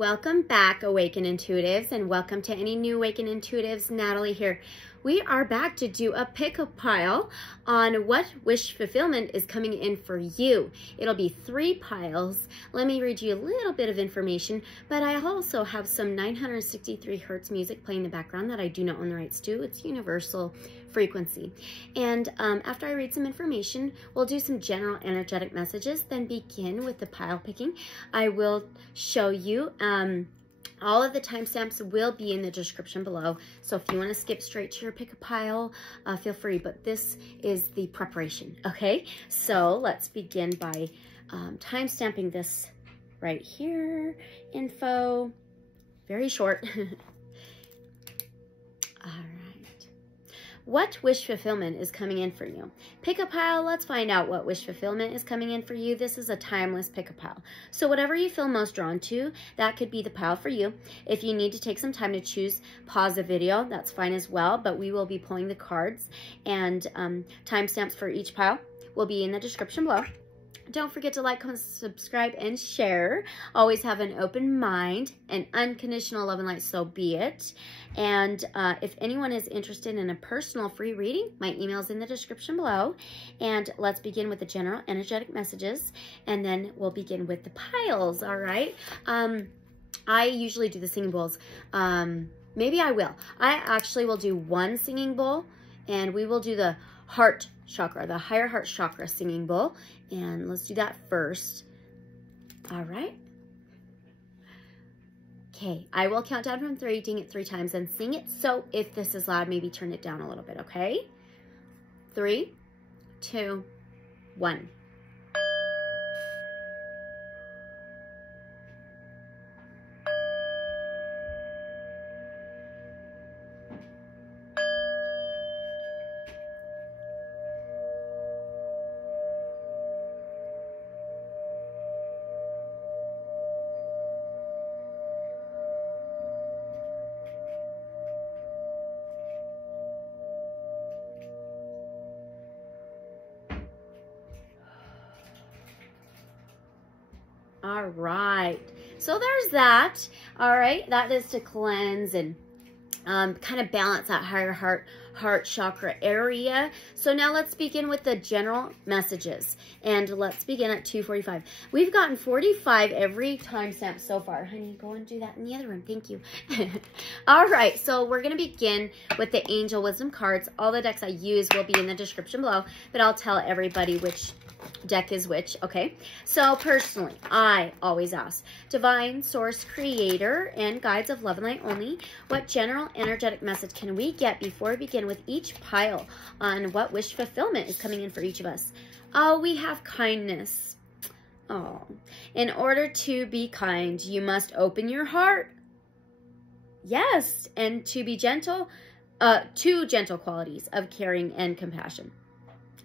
Welcome back, Awakened Intuitives, and welcome to any new Awakened Intuitives. Natalie here. We are back to do a pick-up pile on what wish fulfillment is coming in for you. It'll be 3 piles. Let me read you a little bit of information, but I also have some 963 hertz music playing in the background that I do not own the rights to. It's universal frequency. And after I read some information, we'll do some general energetic messages, then begin with the pile picking. I will show you all of the timestamps will be in the description below. So if you want to skip straight to your pick a pile, feel free, but this is the preparation. Okay, so let's begin by timestamping this right here. Info, very short. All right. What wish fulfillment is coming in for you? Pick a pile. Let's find out what wish fulfillment is coming in for you. This is a timeless pick a pile. So whatever you feel most drawn to, that could be the pile for you. If you need to take some time to choose, pause the video. That's fine as well, but we will be pulling the cards, and timestamps for each pile will be in the description below. Don't forget to like, comment, subscribe, and share. Always have an open mind and unconditional love and light, so be it. And if anyone is interested in a personal free reading, my email is in the description below. And let's begin with the general energetic messages, and then we'll begin with the piles, all right? I usually do the singing bowls. Maybe I will. I actually will do one singing bowl, and we will do the heart chakra, the higher heart chakra singing bowl. And let's do that first. All right. Okay, I will count down from 3, ding it 3 times, and sing it. So if this is loud, maybe turn it down a little bit, okay? 3, 2, 1. All right, so there's that. All right, that is to cleanse and kind of balance that higher heart chakra area. So now let's begin with the general messages, and let's begin at 2:45. We've gotten 45 every timestamp so far. Honey, go and do that in the other room. Thank you. All right, so we're going to begin with the Angel Wisdom cards. All the decks I use will be in the description below, but I'll tell everybody which deck is which, okay? So personally, I always ask Divine Source Creator and Guides of Love and Light only, what general energetic message can we get before we begin with each pile on what wish fulfillment is coming in for each of us? Oh, we have kindness. Oh, in order to be kind, you must open your heart. Yes, and to be gentle, 2 gentle qualities of caring and compassion.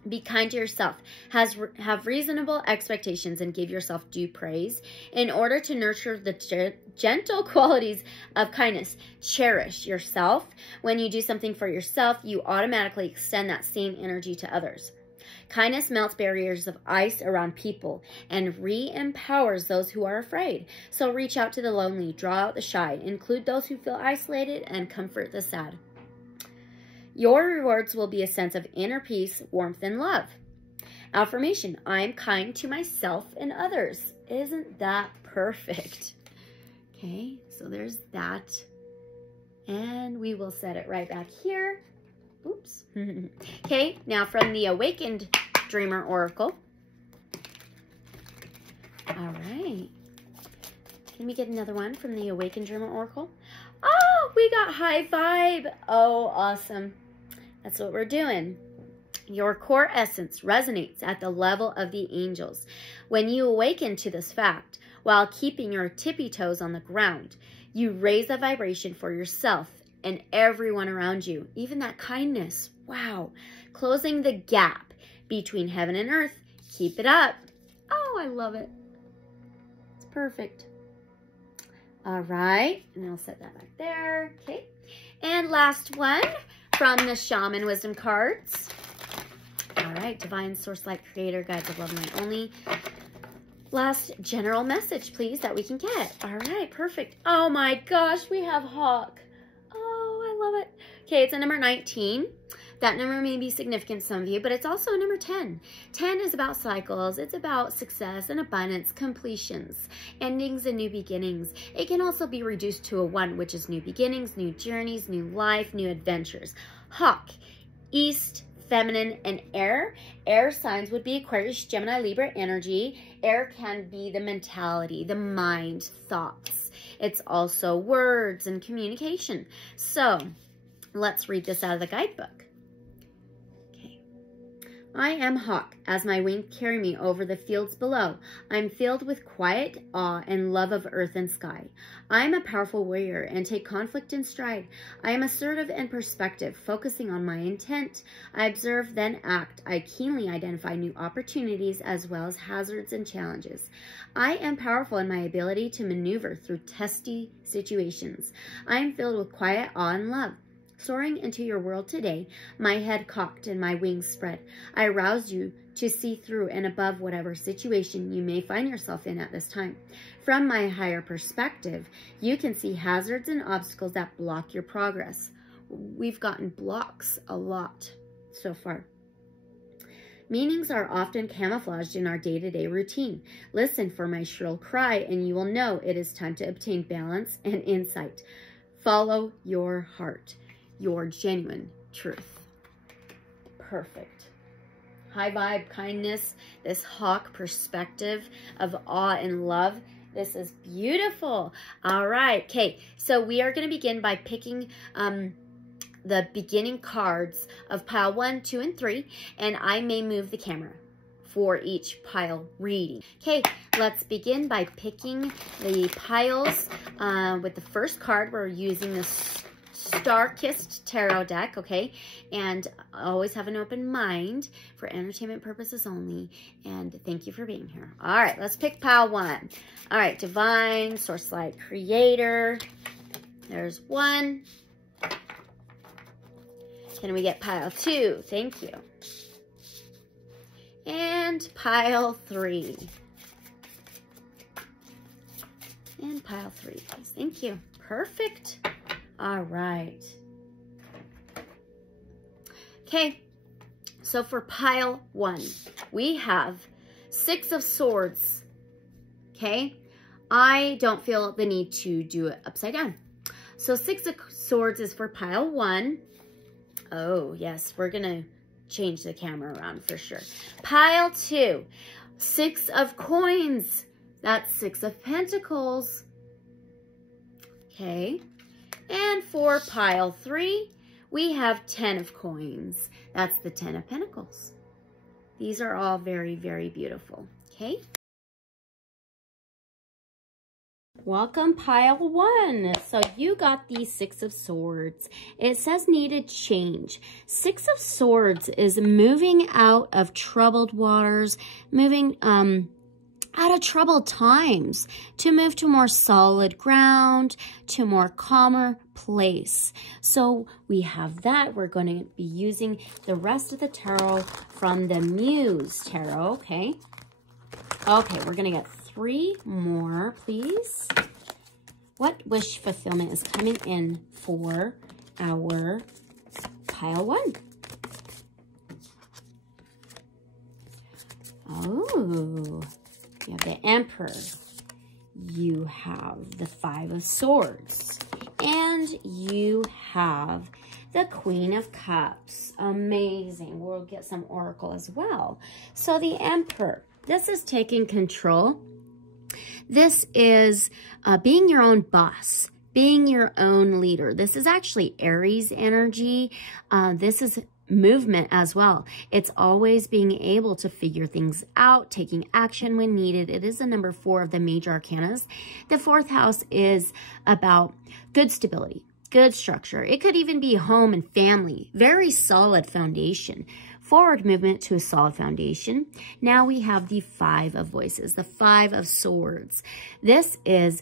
Be kind to yourself, have reasonable expectations, and give yourself due praise. In order to nurture the gentle qualities of kindness, cherish yourself. When you do something for yourself, you automatically extend that same energy to others. Kindness melts barriers of ice around people and re-empowers those who are afraid. So reach out to the lonely, draw out the shy, include those who feel isolated, and comfort the sad. Your rewards will be a sense of inner peace, warmth, and love. Affirmation, I'm kind to myself and others. Isn't that perfect? Okay, so there's that. And we will set it right back here. Oops. Okay, now from the Awakened Dreamer Oracle. All right. Can we get another one from the Awakened Dreamer Oracle? Oh, we got high vibe. Oh, awesome. That's what we're doing. Your core essence resonates at the level of the angels. When you awaken to this fact, while keeping your tippy toes on the ground, you raise the vibration for yourself and everyone around you. Even that kindness. Wow. Closing the gap between heaven and earth. Keep it up. Oh, I love it. It's perfect. All right. And I'll set that back there. Okay. And last one from the Shaman Wisdom cards. All right. Divine Source Light Creator, Guides of Love and Light only. last general message, please, that we can get. All right, perfect. Oh my gosh, we have Hawk. Oh, I love it. Okay, it's a number 19. That number may be significant to some of you, but it's also a number 10. 10 is about cycles. It's about success and abundance, completions, endings and new beginnings. It can also be reduced to a 1, which is new beginnings, new journeys, new life, new adventures. Hawk, East, feminine, and air. Air signs would be Aquarius, Gemini, Libra energy. Air can be the mentality, the mind, thoughts. It's also words and communication. So let's read this out of the guidebook. I am Hawk, as my wings carry me over the fields below. I am filled with quiet awe and love of earth and sky. I am a powerful warrior and take conflict in stride. I am assertive and perspective, focusing on my intent. I observe, then act. I keenly identify new opportunities as well as hazards and challenges. I am powerful in my ability to maneuver through testy situations. I am filled with quiet awe and love. Soaring into your world today, my head cocked and my wings spread, I arouse you to see through and above whatever situation you may find yourself in at this time. From my higher perspective, you can see hazards and obstacles that block your progress. We've gotten blocks a lot so far. Meanings are often camouflaged in our day-to-day routine. Listen for my shrill cry and you will know it is time to obtain balance and insight. Follow your heart. Your genuine truth. Perfect. High vibe, kindness, this Hawk perspective of awe and love. This is beautiful. All right. Okay. So we are going to begin by picking the beginning cards of pile 1, 2, and 3. And I may move the camera for each pile reading. Okay. Let's begin by picking the piles with the first card. We're using this Starkissed Tarot deck, okay? And always have an open mind for entertainment purposes only. And thank you for being here. All right, let's pick pile 1. All right, Divine, Source Light, Creator. There's 1. Can we get pile 2? Thank you. And pile 3. And pile 3, please. Thank you. Perfect. All right. Okay, so for pile 1, we have 6 of Swords. Okay, I don't feel the need to do it upside down. So 6 of Swords is for pile 1. Oh, yes, we're going to change the camera around for sure. Pile 2, 6 of Coins. That's 6 of Pentacles. Okay. And for pile 3, we have 10 of Coins. That's the 10 of Pentacles. These are all very, very beautiful. Okay. Welcome, pile 1. So you got the 6 of Swords. It says needed change. 6 of Swords is moving out of troubled waters, moving out of troubled times, to move to more solid ground, to more calmer place. So we have that. We're going to be using the rest of the tarot from the Muse Tarot, okay? Okay, we're going to get 3 more, please. What wish fulfillment is coming in for our pile 1? Oh, you have the Emperor. You have the 5 of Swords. And you have the Queen of Cups. Amazing. We'll get some Oracle as well. So the Emperor, this is taking control. This is being your own boss, being your own leader. This is actually Aries energy. This is movement as well. It's always being able to figure things out, taking action when needed. It is the number 4 of the major arcanas. The 4th house is about good stability, good structure. It could even be home and family, very solid foundation. Forward movement to a solid foundation. Now we have the 5 of Voices, the 5 of Swords. This is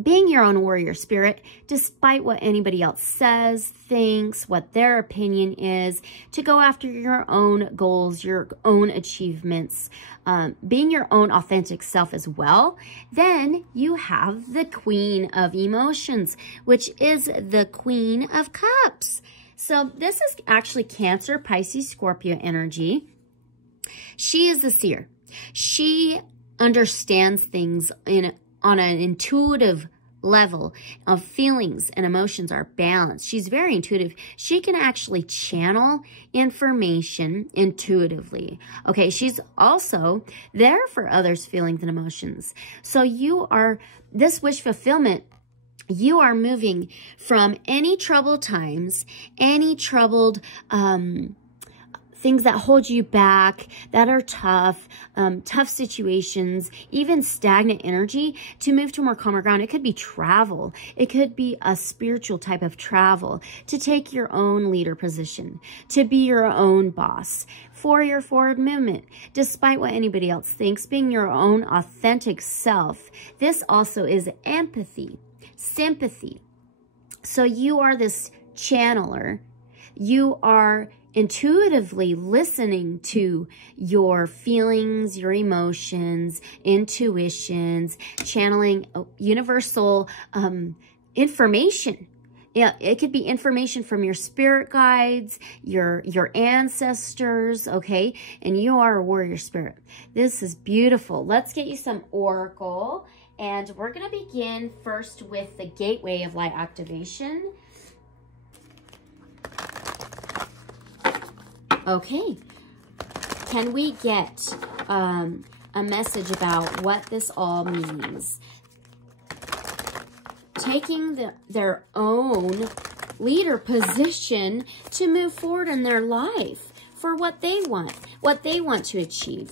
being your own warrior spirit, despite what anybody else says, thinks, what their opinion is, to go after your own goals, your own achievements, being your own authentic self as well. Then you have the Queen of Emotions, which is the Queen of Cups. So this is actually Cancer, Pisces, Scorpio energy. She is the seer. She understands things on an intuitive level of feelings and emotions are balanced. She's very intuitive. She can actually channel information intuitively. Okay, she's also there for others' feelings and emotions. So you are, this wish fulfillment, you are moving from any troubled times, any troubled things that hold you back, that are tough, tough situations, even stagnant energy, to move to more calmer ground. It could be travel. It could be a spiritual type of travel, to take your own leader position, to be your own boss, for your forward movement, despite what anybody else thinks, being your own authentic self. This also is empathy, sympathy. So you are this channeler. You are intuitively listening to your feelings, your emotions, intuitions, channeling universal information. Yeah, it could be information from your spirit guides, your ancestors, okay? And you are a warrior spirit. This is beautiful. Let's get you some oracle. And we're going to begin first with the gateway of light activation. Okay, can we get a message about what this all means? Taking their own leader position to move forward in their life for what they want to achieve.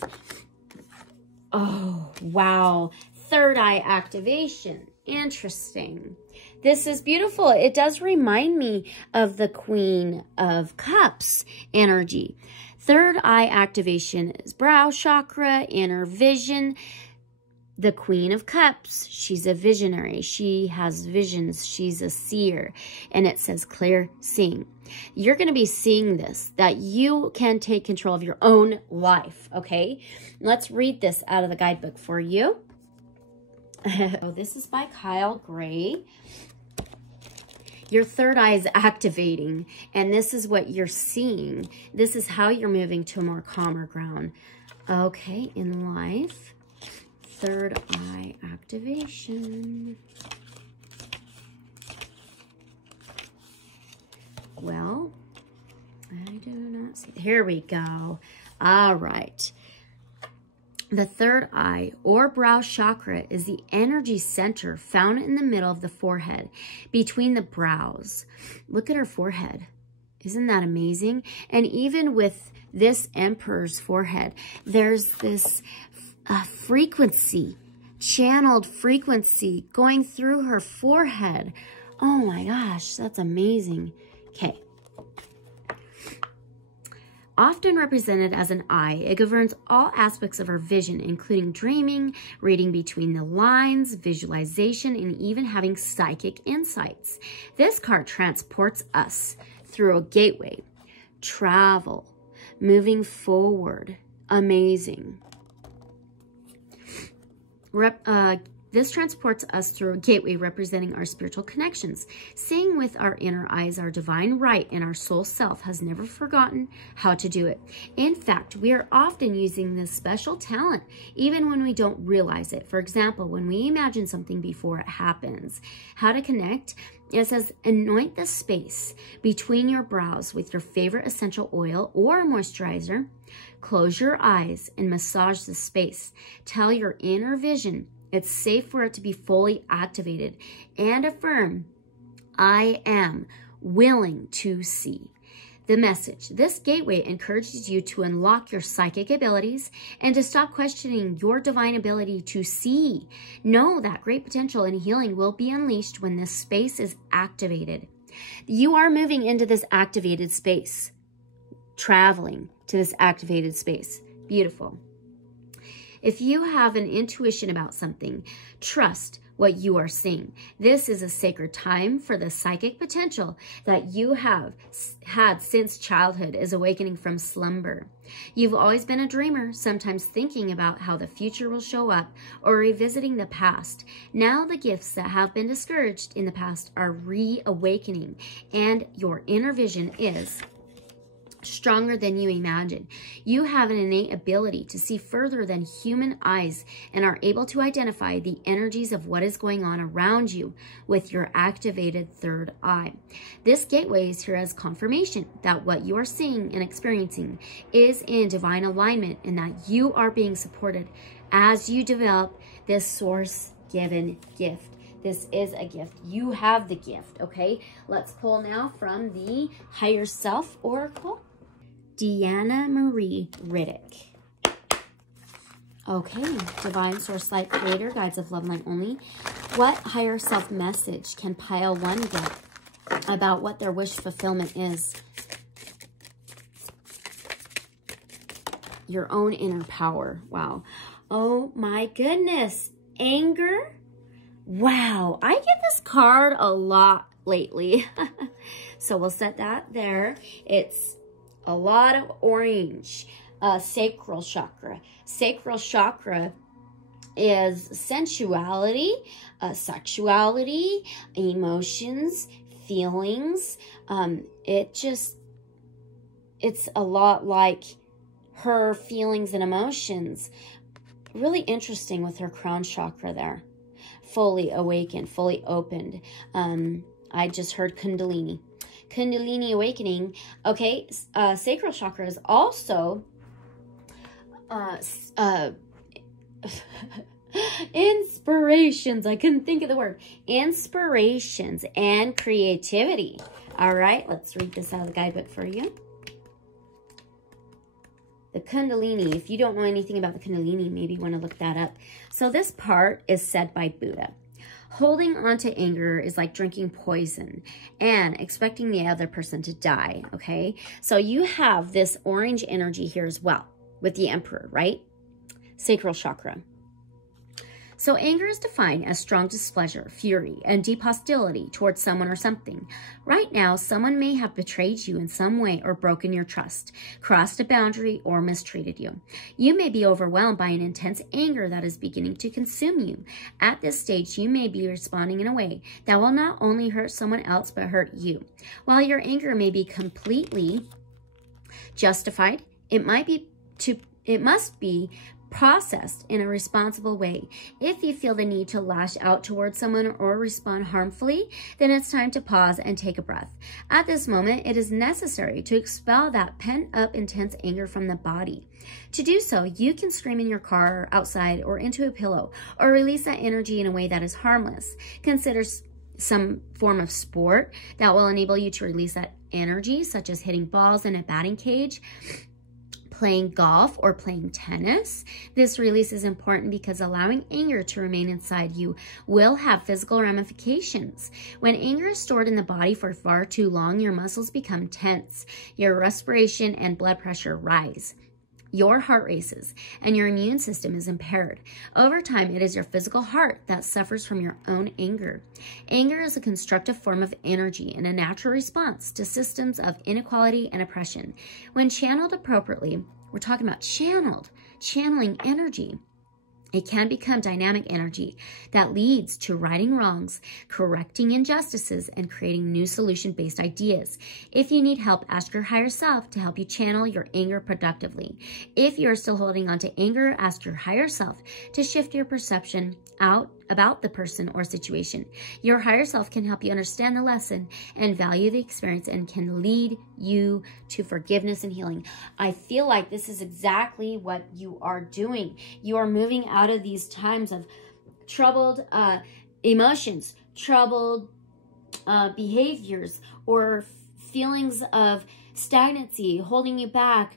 Oh, wow. Third eye activation. Interesting. This is beautiful. It does remind me of the Queen of Cups energy. Third eye activation is brow chakra, inner vision. The Queen of Cups, she's a visionary. She has visions. She's a seer. And it says clear seeing. You're going to be seeing this, that you can take control of your own life, okay? Let's read this out of the guidebook for you. Oh, this is by Kyle Gray. Your third eye is activating, and this is what you're seeing. This is how you're moving to a more calmer ground. Okay, in life, third eye activation. Well, I do not see. Here we go. All right. The third eye or brow chakra is the energy center found in the middle of the forehead, between the brows. Look at her forehead. Isn't that amazing? And even with this emperor's forehead, there's this frequency, channeled frequency going through her forehead. Oh my gosh, that's amazing. Okay. Often represented as an eye, it governs all aspects of our vision, including dreaming, reading between the lines, visualization, and even having psychic insights. This card transports us through a gateway, travel, moving forward. Amazing. This transports us through a gateway representing our spiritual connections. Seeing with our inner eyes, our divine right and our soul self has never forgotten how to do it. In fact, we are often using this special talent even when we don't realize it. For example, when we imagine something before it happens. How to connect? It says, anoint the space between your brows with your favorite essential oil or moisturizer. Close your eyes and massage the space. Tell your inner vision it's safe for it to be fully activated, and affirm, I am willing to see. The message. This gateway encourages you to unlock your psychic abilities and to stop questioning your divine ability to see. Know that great potential and healing will be unleashed when this space is activated. You are moving into this activated space, traveling to this activated space. Beautiful. If you have an intuition about something, trust what you are seeing. This is a sacred time for the psychic potential that you have had since childhood is awakening from slumber. You've always been a dreamer, sometimes thinking about how the future will show up or revisiting the past. Now the gifts that have been discouraged in the past are reawakening, and your inner vision is stronger than you imagine. You have an innate ability to see further than human eyes and are able to identify the energies of what is going on around you with your activated third eye. This gateway is here as confirmation that what you are seeing and experiencing is in divine alignment and that you are being supported as you develop this source-given gift. This is a gift. You have the gift, okay? Let's pull now from the Higherself Oracle. Deanna Marie Riddick. Okay, Divine Source Light Creator, Guides of Love and Light Only. What higher self message can pile one get about what their wish fulfillment is? Your own inner power. Wow. Oh my goodness. Anger. Wow. I get this card a lot lately. So we'll set that there. It's a lot of orange. Sacral chakra. Sacral chakra is sensuality, sexuality, emotions, feelings. It's a lot like her feelings and emotions. Really interesting with her crown chakra there. Fully awakened, fully opened. I just heard Kundalini. Kundalini awakening. Okay, sacral chakra is also inspirations. I couldn't think of the word. Inspirations and creativity. All right, let's read this out of the guidebook for you. The Kundalini, if you don't know anything about the Kundalini, maybe you want to look that up. So this part is said by Buddha. Holding on to anger is like drinking poison and expecting the other person to die, okay? So you have this orange energy here as well with the Emperor, right? Sacral chakra. So anger is defined as strong displeasure, fury, and deep hostility towards someone or something. Right now, someone may have betrayed you in some way or broken your trust, crossed a boundary, or mistreated you. You may be overwhelmed by an intense anger that is beginning to consume you. At this stage, you may be responding in a way that will not only hurt someone else, but hurt you. While your anger may be completely justified, it must be processed in a responsible way. If you feel the need to lash out towards someone or respond harmfully, then it's time to pause and take a breath. At this moment, it is necessary to expel that pent-up intense anger from the body. To do so, you can scream in your car, outside, or into a pillow, or release that energy in a way that is harmless. Consider some form of sport that will enable you to release that energy, such as hitting balls in a batting cage, playing golf, or playing tennis. This release is important because allowing anger to remain inside you will have physical ramifications. When anger is stored in the body for far too long, your muscles become tense, your respiration and blood pressure rise, your heart races, and your immune system is impaired. Over time, it is your physical heart that suffers from your own anger. Anger is a constructive form of energy and a natural response to systems of inequality and oppression. When channeled appropriately, we're talking about channeling energy. It can become dynamic energy that leads to righting wrongs, correcting injustices, and creating new solution-based ideas. If you need help, ask your higher self to help you channel your anger productively. If you're still holding on to anger, ask your higher self to shift your perception out about the person or situation. Your higher self can help you understand the lesson and value the experience and can lead you to forgiveness and healing. I feel like this is exactly what you are doing. You are moving out of these times of troubled emotions, troubled behaviors, or feelings of stagnancy, holding you back,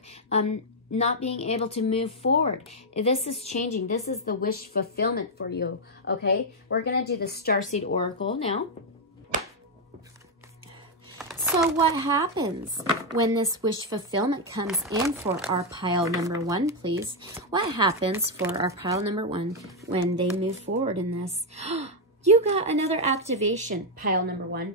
not being able to move forward. This is changing. This is the wish fulfillment for you, okay? We're going to do the Starseed Oracle now. So what happens when this wish fulfillment comes in for our pile number one, please? What happens for our pile number one when they move forward in this? You got another activation, pile number 1.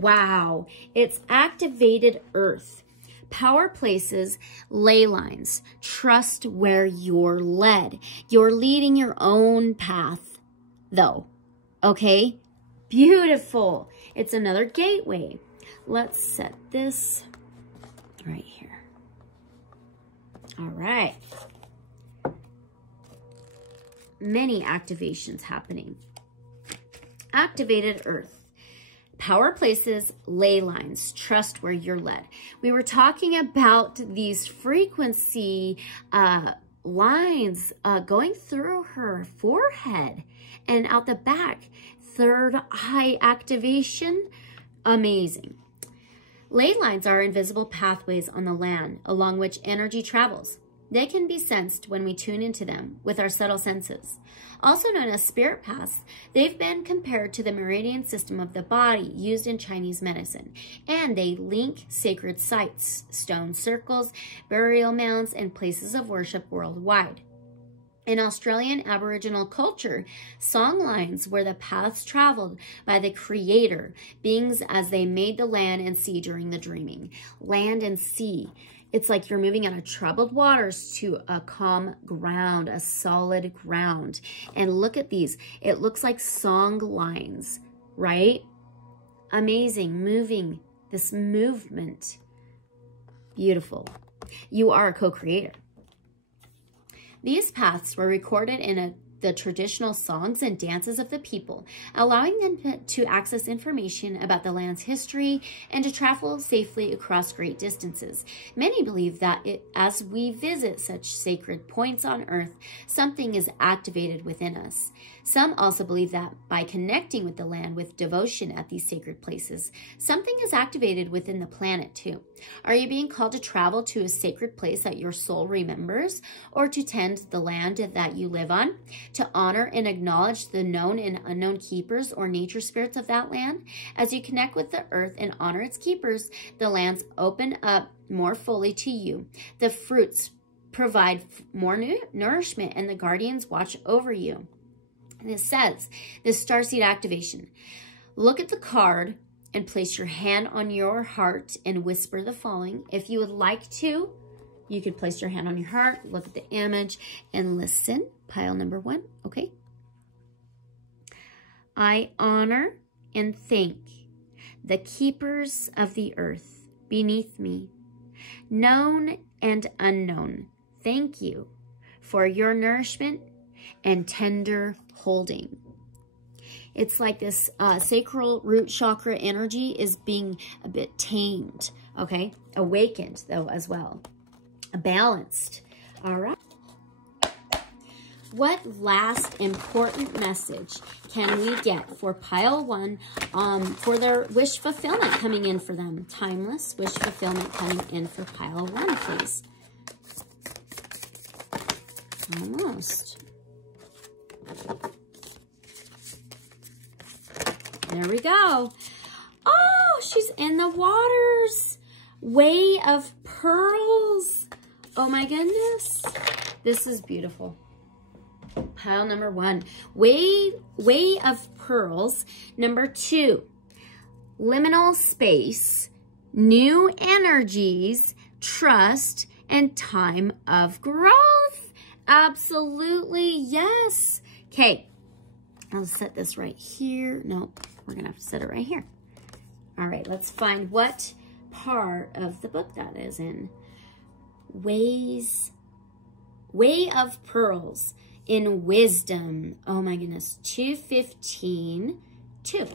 Wow, it's activated earth. Power places, ley lines. Trust where you're led. You're leading your own path, though. Okay? Beautiful. It's another gateway. Let's set this right here. All right. Many activations happening. Activated earth. Power places, ley lines, trust where you're led. We were talking about these frequency lines going through her forehead and out the back. Third eye activation, amazing. Ley lines are invisible pathways on the land along which energy travels. They can be sensed when we tune into them with our subtle senses. Also known as spirit paths, they've been compared to the meridian system of the body used in Chinese medicine, and they link sacred sites, stone circles, burial mounds, and places of worship worldwide. In Australian Aboriginal culture, song lines were the paths traveled by the Creator, beings as they made the land and sea during the dreaming. Land and sea. It's like you're moving out of troubled waters to a calm ground, a solid ground. And look at these. It looks like song lines, right? Amazing. Moving. This movement. Beautiful. You are a co-creator. These paths were recorded in the traditional songs and dances of the people, allowing them to access information about the land's history and to travel safely across great distances. Many believe that as we visit such sacred points on earth, something is activated within us. Some also believe that by connecting with the land with devotion at these sacred places, something is activated within the planet too. Are you being called to travel to a sacred place that your soul remembers, or to tend the land that you live on, to honor and acknowledge the known and unknown keepers or nature spirits of that land? As you connect with the earth and honor its keepers, the lands open up more fully to you. The fruits provide more nourishment, and the guardians watch over you. And it says, this starseed activation. Look at the card and place your hand on your heart and whisper the following. If you would like to, you could place your hand on your heart, look at the image, and listen. Pile number 1, okay? I honor and thank the keepers of the earth beneath me, known and unknown. Thank you for your nourishment and tender holding. It's like this sacral root chakra energy is being a bit tamed, okay? Awakened, though, as well. Balanced. All right. What last important message can we get for pile 1 for their wish fulfillment coming in for them? Timeless wish fulfillment coming in for pile 1, please. Almost. There we go. Oh, she's in the waters. Way of Pearls. Oh my goodness. This is beautiful. Pile number 1. Way of Pearls. Number 2. Liminal space. New energies. Trust. And time of growth. Absolutely, yes. Okay. I'll set this right here. Nope, we're going to have to set it right here. All right, let's find what part of the book that is in. Way of Pearls in Wisdom. Oh my goodness, 215, 2.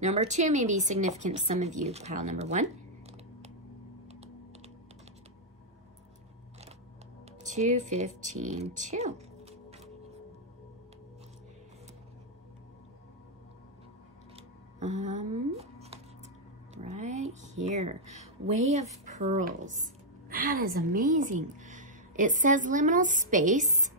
Number 2 may be significant to some of you. Pile number 1. 215, 2. Right here. Way of Pearls. That is amazing. It says liminal space,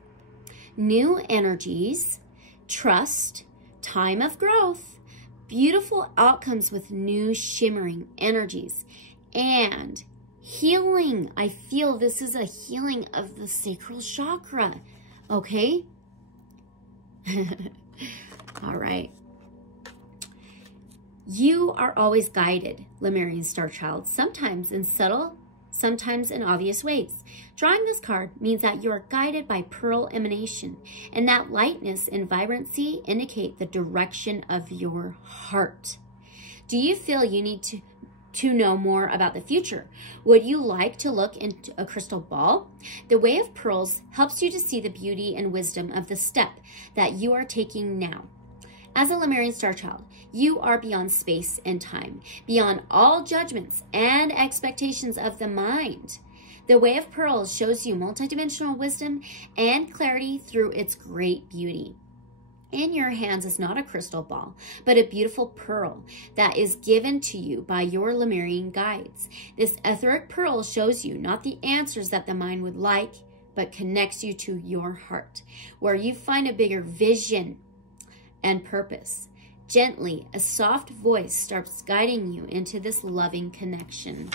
new energies, trust, time of growth, beautiful outcomes with new shimmering energies, and healing. I feel this is a healing of the sacral chakra. Okay? All right. You are always guided, Lemurian Starchild, sometimes in subtle, sometimes in obvious ways. Drawing this card means that you are guided by pearl emanation, and that lightness and vibrancy indicate the direction of your heart. Do you feel you need to know more about the future? Would you like to look into a crystal ball? The Way of Pearls helps you to see the beauty and wisdom of the step that you are taking now. As a Lemurian Starchild, you are beyond space and time, beyond all judgments and expectations of the mind. The Way of Pearls shows you multidimensional wisdom and clarity through its great beauty. In your hands is not a crystal ball, but a beautiful pearl that is given to you by your Lemurian guides. This etheric pearl shows you not the answers that the mind would like, but connects you to your heart, where you find a bigger vision and purpose. Gently, a soft voice starts guiding you into this loving connection.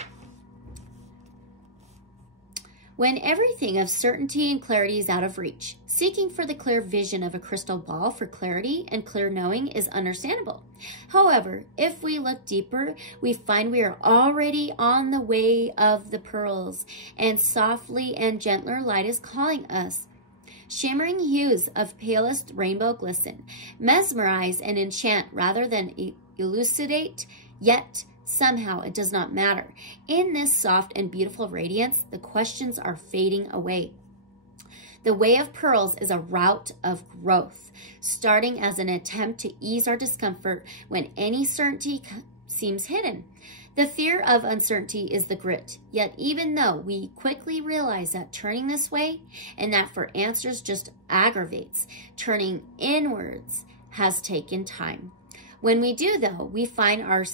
When everything of certainty and clarity is out of reach, seeking for the clear vision of a crystal ball for clarity and clear knowing is understandable. However, if we look deeper, we find we are already on the way of the pearls, and softly and gentler light is calling us. Shimmering hues of palest rainbow glisten, mesmerize and enchant rather than elucidate, yet somehow it does not matter. In this soft and beautiful radiance, the questions are fading away. The Way of Pearls is a route of growth, starting as an attempt to ease our discomfort when any certainty seems hidden. The fear of uncertainty is the grit, yet even though we quickly realize that turning this way and that for answers just aggravates, turning inwards has taken time. When we do, though, we find our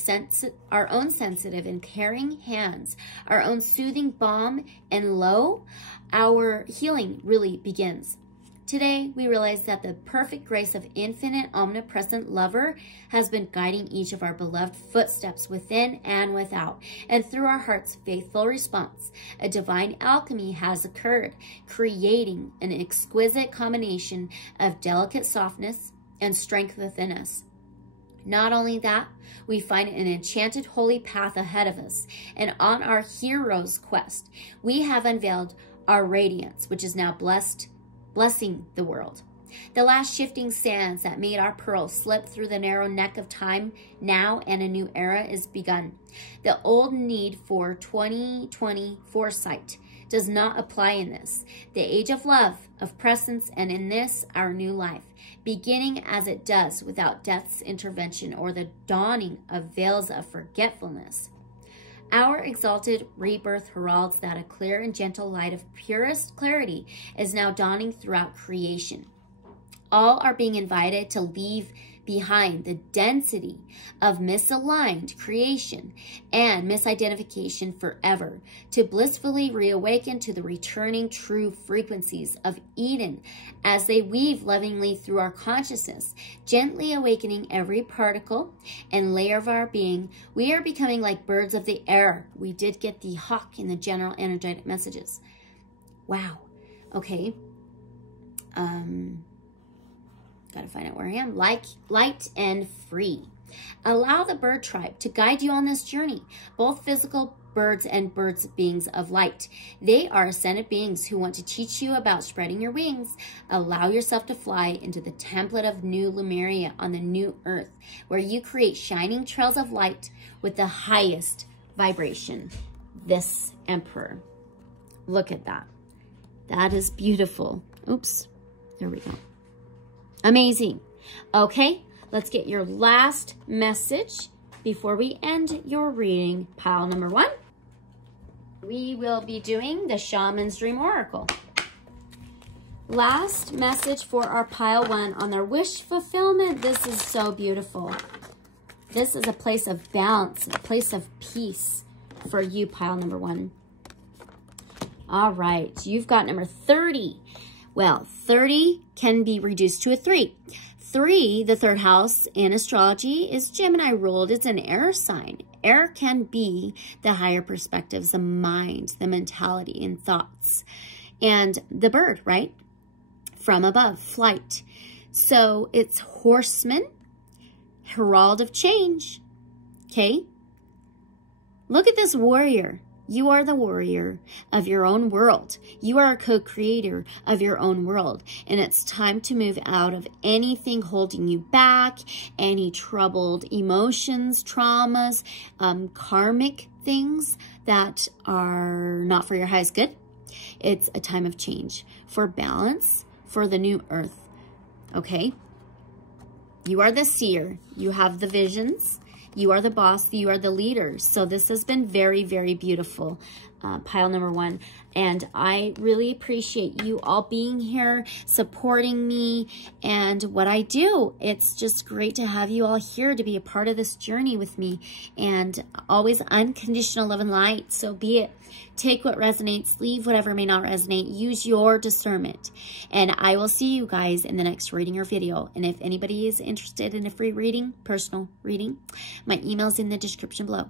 own sensitive and caring hands, our own soothing balm, and lo, our healing really begins. Today, we realize that the perfect grace of infinite, omnipresent lover has been guiding each of our beloved footsteps within and without, and through our heart's faithful response, a divine alchemy has occurred, creating an exquisite combination of delicate softness and strength within us. Not only that, we find an enchanted holy path ahead of us, and on our hero's quest, we have unveiled our radiance, which is now blessing the world. The last shifting sands that made our pearl slip through the narrow neck of time now, and a new era is begun. The old need for 2020 foresight does not apply in this, the age of love, of presence, and in this, our new life, beginning as it does without death's intervention or the dawning of veils of forgetfulness. Our exalted rebirth heralds that a clear and gentle light of purest clarity is now dawning throughout creation. All are being invited to leave behind the density of misaligned creation and misidentification forever, to blissfully reawaken to the returning true frequencies of Eden as they weave lovingly through our consciousness, gently awakening every particle and layer of our being. We are becoming like birds of the air. We did get the hawk in the general energetic messages. Wow. Okay. Gotta find out where I am. Light and free. Allow the bird tribe to guide you on this journey, both physical birds and birds beings of light. They are ascended beings who want to teach you about spreading your wings. Allow yourself to fly into the template of New Lemuria on the new earth, where you create shining trails of light with the highest vibration. This Emperor. Look at that. That is beautiful. Oops. There we go. Amazing. Okay, let's get your last message before we end your reading. Pile number 1. We will be doing the Shaman's Dream Oracle. Last message for our pile 1 on their wish fulfillment. This is so beautiful. This is a place of balance, a place of peace for you, pile number 1. All right, you've got number 30. Well, 30 can be reduced to a 3. 3, the third house in astrology, is Gemini ruled. It's an air sign. Air can be the higher perspectives, the mind, the mentality and thoughts. And the bird, right? From above, flight. So it's Horseman, Herald of Change. Okay? Look at this warrior. You are the warrior of your own world. You are a co-creator of your own world. And it's time to move out of anything holding you back, any troubled emotions, traumas, karmic things that are not for your highest good. It's a time of change for balance, for the new earth. Okay? You are the seer. You have the visions. You are the boss. You are the leader. So this has been very, very beautiful, pile number 1. And I really appreciate you all being here, supporting me, and what I do. It's just great to have you all here to be a part of this journey with me. And always unconditional love and light. So be it. Take what resonates, leave whatever may not resonate. Use your discernment. And I will see you guys in the next reading or video. And if anybody is interested in a free reading, personal reading, my email's in the description below.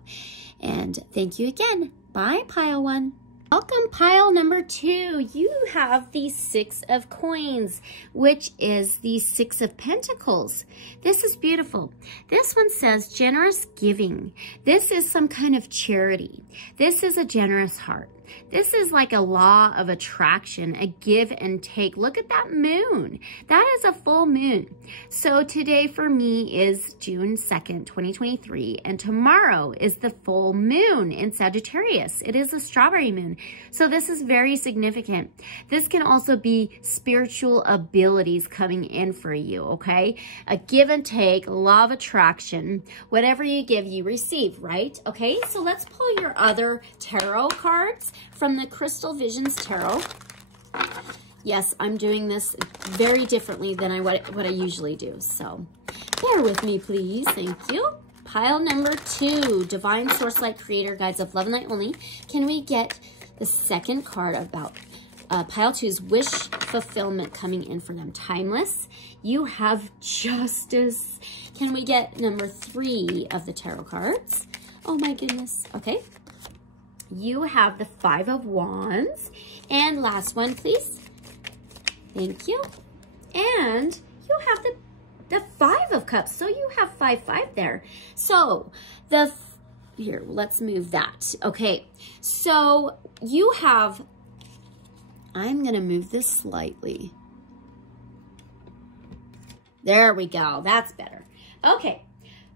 And thank you again. Bye, pile 1. Welcome, pile number 2. You have the 6 of Coins, which is the 6 of Pentacles. This is beautiful. This one says generous giving. This is some kind of charity. This is a generous heart. This is like a law of attraction, a give and take. Look at that moon. That is a full moon. So today for me is June 2nd, 2023, and tomorrow is the full moon in Sagittarius. It is a strawberry moon. So this is very significant. This can also be spiritual abilities coming in for you, okay? A give and take, law of attraction. Whatever you give, you receive, right? Okay, so let's pull your other tarot cards from the Crystal Visions Tarot. Yes, I'm doing this very differently than what I usually do. So bear with me, please. Thank you. Pile number 2, Divine Source Light Creator Guides of Love and Light Only. Can we get the second card about pile 2's wish fulfillment coming in for them? Timeless. You have Justice. Can we get number 3 of the tarot cards? Oh my goodness. Okay. You have the 5 of Wands. And last one, please. Thank you. And you have the 5 of Cups. So you have 5, 5 there. So here, let's move that. Okay. So you have, I'm going to move this slightly. There we go. That's better. Okay.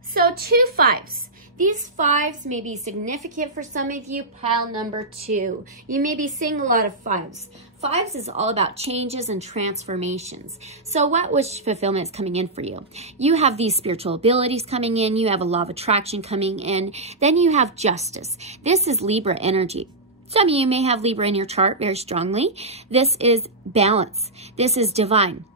So 2 5s. These 5s may be significant for some of you. Pile number 2. You may be seeing a lot of 5s. 5s is all about changes and transformations. So what wish fulfillment is coming in for you? You have these spiritual abilities coming in. You have a law of attraction coming in. Then you have Justice. This is Libra energy. Some of you may have Libra in your chart very strongly. This is balance. This is divine.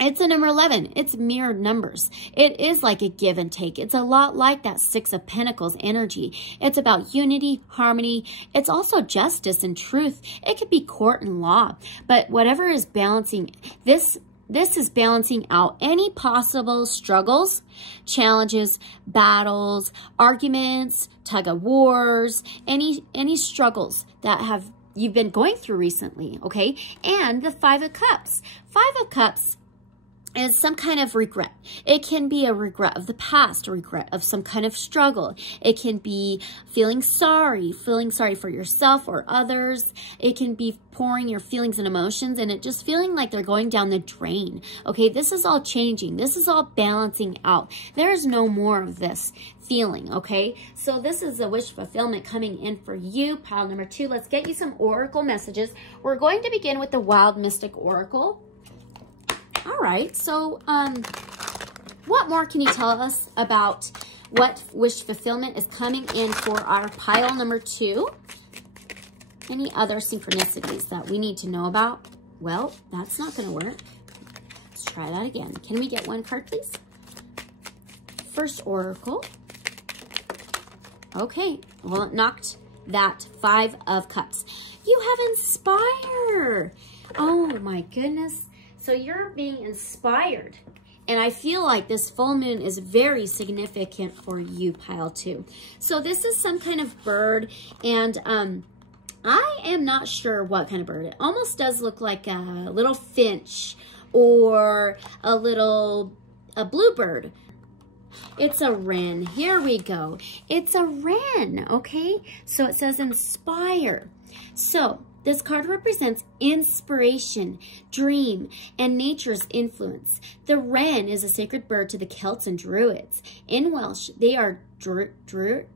It's a number 11. It's mirrored numbers. It is like a give and take. It's a lot like that 6 of Pentacles energy. It's about unity, harmony. It's also justice and truth. It could be court and law. But whatever is balancing, this is balancing out any possible struggles, challenges, battles, arguments, tug of wars, any struggles that you've been going through recently, okay? And the 5 of Cups. 5 of Cups is some kind of regret. It can be a regret of the past, a regret of some kind of struggle. It can be feeling sorry for yourself or others. It can be pouring your feelings and emotions and it just feeling like they're going down the drain. Okay, this is all changing. This is all balancing out. There's no more of this feeling, okay? So this is a wish fulfillment coming in for you. Pile number 2. Let's get you some oracle messages. We're going to begin with the Wild Mystic Oracle. All right, so what more can you tell us about what wish fulfillment is coming in for our pile number 2? Any other synchronicities that we need to know about? Well, that's not going to work. Let's try that again. Can we get one card, please? First Oracle. Okay, well, it knocked that 5 of Cups. You have Inspire. Oh, my goodness. So you're being inspired. And I feel like this full moon is very significant for you, pile 2. So this is some kind of bird. And I am not sure what kind of bird. It almost does look like a little finch or a bluebird. It's a wren. Here we go. It's a wren, okay? So it says inspire. So this card represents inspiration, dream, and nature's influence. The wren is a sacred bird to the Celts and Druids. In Welsh, they are drew,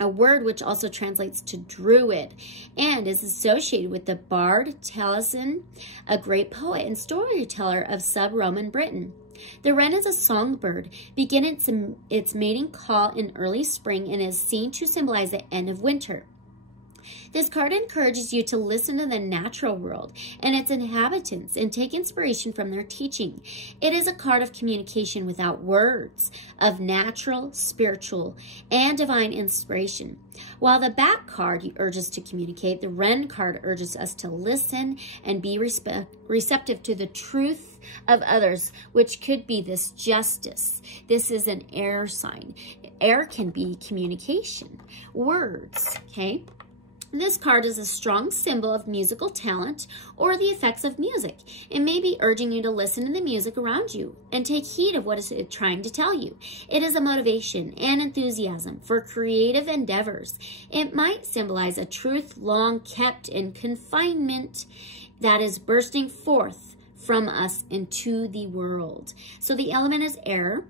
a word which also translates to druid, and is associated with the bard Taliesin, a great poet and storyteller of sub-Roman Britain. The wren is a songbird, beginning its mating call in early spring and is seen to symbolize the end of winter. This card encourages you to listen to the natural world and its inhabitants and take inspiration from their teaching. It is a card of communication without words, of natural, spiritual, and divine inspiration. While the Bat card urges to communicate, the Wren card urges us to listen and be receptive to the truth of others, which could be this justice. This is an air sign. Air can be communication, words, okay? This card is a strong symbol of musical talent or the effects of music. It may be urging you to listen to the music around you and take heed of what it's trying to tell you. It is a motivation and enthusiasm for creative endeavors. It might symbolize a truth long kept in confinement that is bursting forth from us into the world. So the element is air.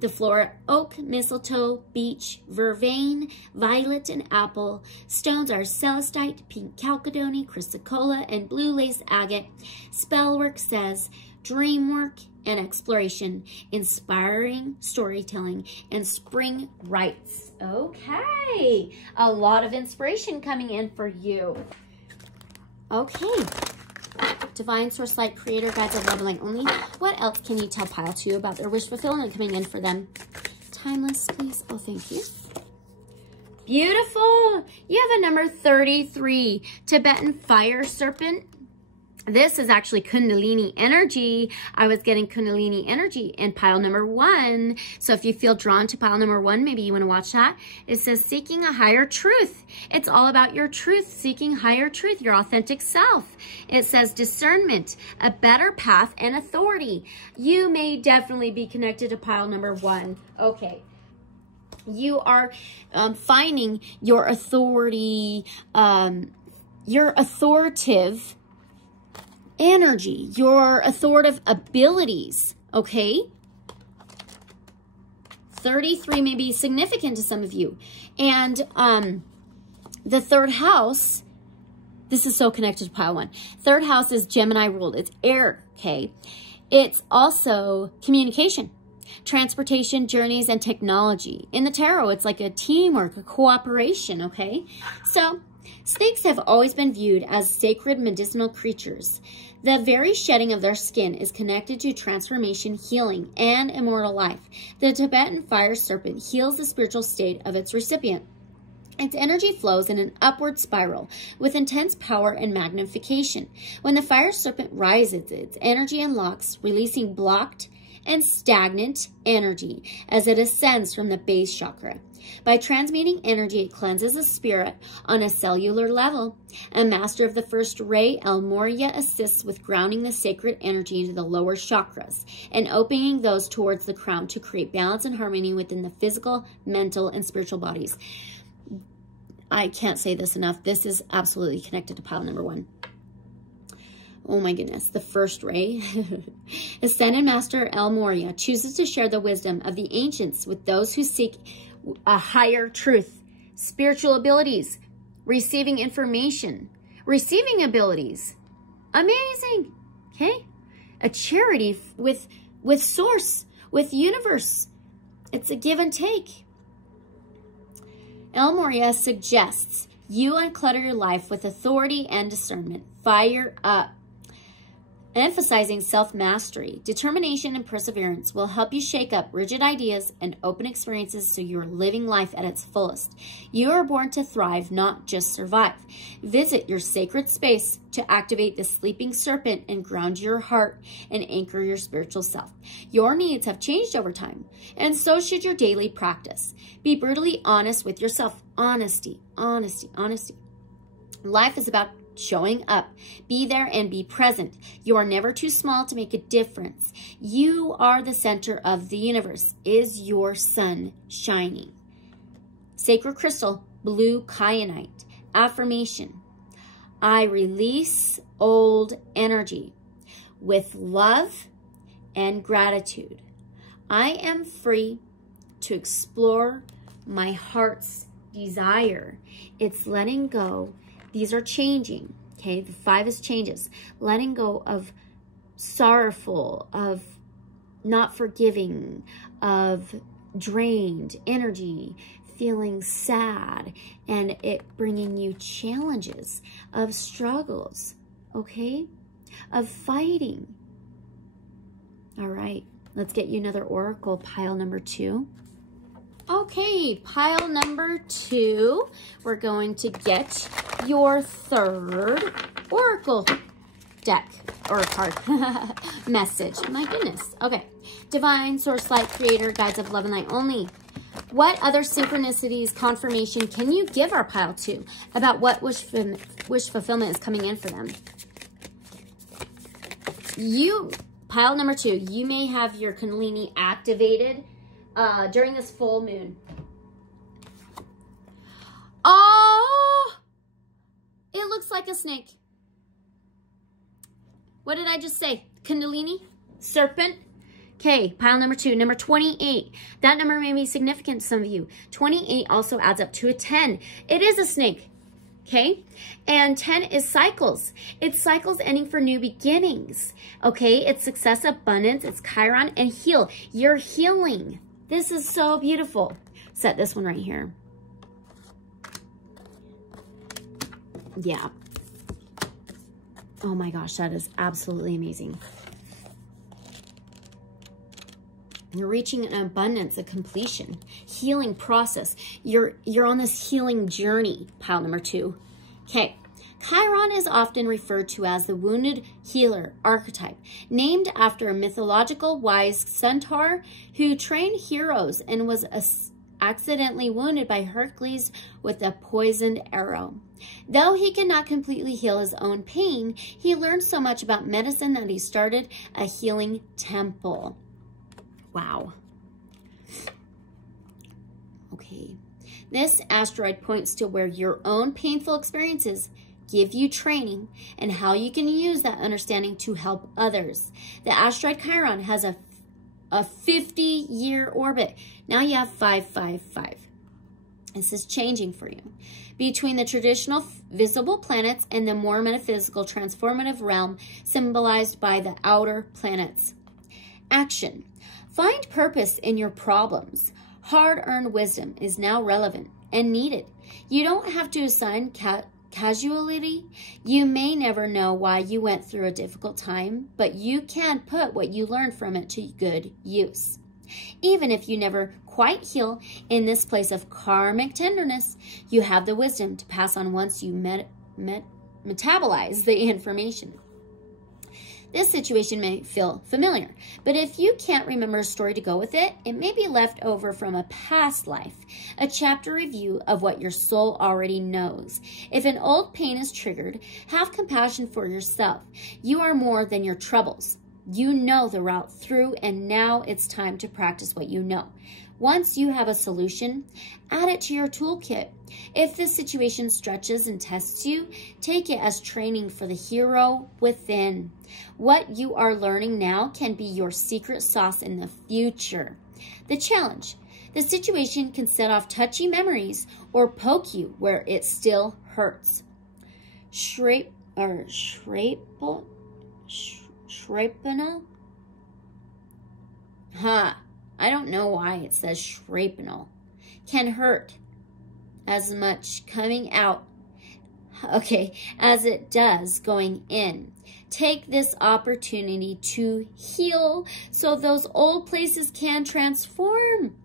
The flora, oak, mistletoe, beech, vervain, violet, and apple. Stones are celestite, pink chalcedony, chrysocolla, and blue lace agate. Spellwork says dream work and exploration, inspiring storytelling, and spring rites. Okay, a lot of inspiration coming in for you. Okay. Divine source light, creator, guides of love and light only. What else can you tell pile 2 about their wish fulfillment coming in for them? Timeless, please. Oh, thank you. Beautiful. You have a number 33, Tibetan fire serpent. This is actually Kundalini energy. I was getting Kundalini energy in pile number 1. So if you feel drawn to pile number 1, maybe you want to watch that. It says seeking a higher truth. It's all about your truth, seeking higher truth, your authentic self. It says discernment, a better path, and authority. You may definitely be connected to pile number 1. Okay. You are finding your authority, your authoritative energy, your authoritative abilities, okay? 33 may be significant to some of you. And the 3rd house, this is so connected to pile 1. 3rd house is Gemini ruled. It's air, okay? It's also communication, transportation, journeys, and technology. In the tarot, it's like a teamwork, a cooperation, okay? So snakes have always been viewed as sacred medicinal creatures. The very shedding of their skin is connected to transformation, healing, and immortal life. The Tibetan fire serpent heals the spiritual state of its recipient. Its energy flows in an upward spiral with intense power and magnification. When the fire serpent rises, its energy unlocks, releasing blocked and stagnant energy as it ascends from the base chakra. By transmuting energy, it cleanses the spirit on a cellular level. A master of the first ray, El Moria, assists with grounding the sacred energy into the lower chakras and opening those towards the crown to create balance and harmony within the physical, mental, and spiritual bodies. I can't say this enough. This is absolutely connected to pile number 1. Oh my goodness, the first ray. Ascended Master El Moria chooses to share the wisdom of the ancients with those who seek a higher truth, spiritual abilities, receiving information, receiving abilities. Amazing, okay? A charity with source, with universe. It's a give and take. El Moria suggests you unclutter your life with authority and discernment. Fire up. Emphasizing self-mastery, determination, and perseverance will help you shake up rigid ideas and open experiences so you are living life at its fullest. You are born to thrive, not just survive. Visit your sacred space to activate the sleeping serpent and ground your heart and anchor your spiritual self. Your needs have changed over time, and so should your daily practice. Be brutally honest with yourself. Honesty, honesty, honesty. Life is about showing up. Be there and be present. You are never too small to make a difference. You are the center of the universe. Is your sun shining? Sacred crystal, blue kyanite. Affirmation. I release old energy with love and gratitude. I am free to explore my heart's desire. It's letting go. These are changing, okay? The 5 is changes. Letting go of sorrowful, of not forgiving, of drained energy, feeling sad, and it bringing you challenges of struggles, okay? Of fighting. All right, let's get you another oracle, pile number 2. Okay, pile number 2, we're going to get your 3rd oracle deck or card message. My goodness. Okay, divine source light creator, guides of love and light only. What other synchronicities, confirmation can you give our pile 2 about what wish fulfillment is coming in for them? You, pile number 2, you may have your Kundalini activated during this full moon. Oh, it looks like a snake. What did I just say? Kundalini? Serpent? Okay, pile number 2, number 28. That number may be significant to some of you. 28 also adds up to a 10. It is a snake, okay? And 10 is cycles. It's cycles ending for new beginnings, okay? It's success, abundance, it's Chiron, and heal. You're healing. This is so beautiful. Set this one right here. Yeah. Oh my gosh, that is absolutely amazing. You're reaching an abundance, a completion, healing process. You're on this healing journey, pile number 2. Okay. Chiron is often referred to as the wounded healer archetype, named after a mythological wise centaur who trained heroes and was accidentally wounded by Hercules with a poisoned arrow. Though he cannot completely heal his own pain, he learned so much about medicine that he started a healing temple. Wow. Okay. This asteroid points to where your own painful experiences give you training and how you can use that understanding to help others. The asteroid Chiron has a 50-year orbit. Now you have 555. This is changing for you. Between the traditional visible planets and the more metaphysical transformative realm symbolized by the outer planets. Action. Find purpose in your problems. Hard-earned wisdom is now relevant and needed. You don't have to assign casualty. You may never know why you went through a difficult time, but you can put what you learned from it to good use. Even if you never quite heal in this place of karmic tenderness, you have the wisdom to pass on once you metabolize the information. This situation may feel familiar, but if you can't remember a story to go with it, it may be left over from a past life, a chapter review of what your soul already knows. If an old pain is triggered, have compassion for yourself. You are more than your troubles. You know the route through, and now it's time to practice what you know. Once you have a solution, add it to your toolkit. If the situation stretches and tests you, take it as training for the hero within. What you are learning now can be your secret sauce in the future. The challenge. The situation can set off touchy memories or poke you where it still hurts. Shrapnel? I don't know why it says shrapnel. Can hurt as much coming out, okay, as it does going in. Take this opportunity to heal so those old places can transform.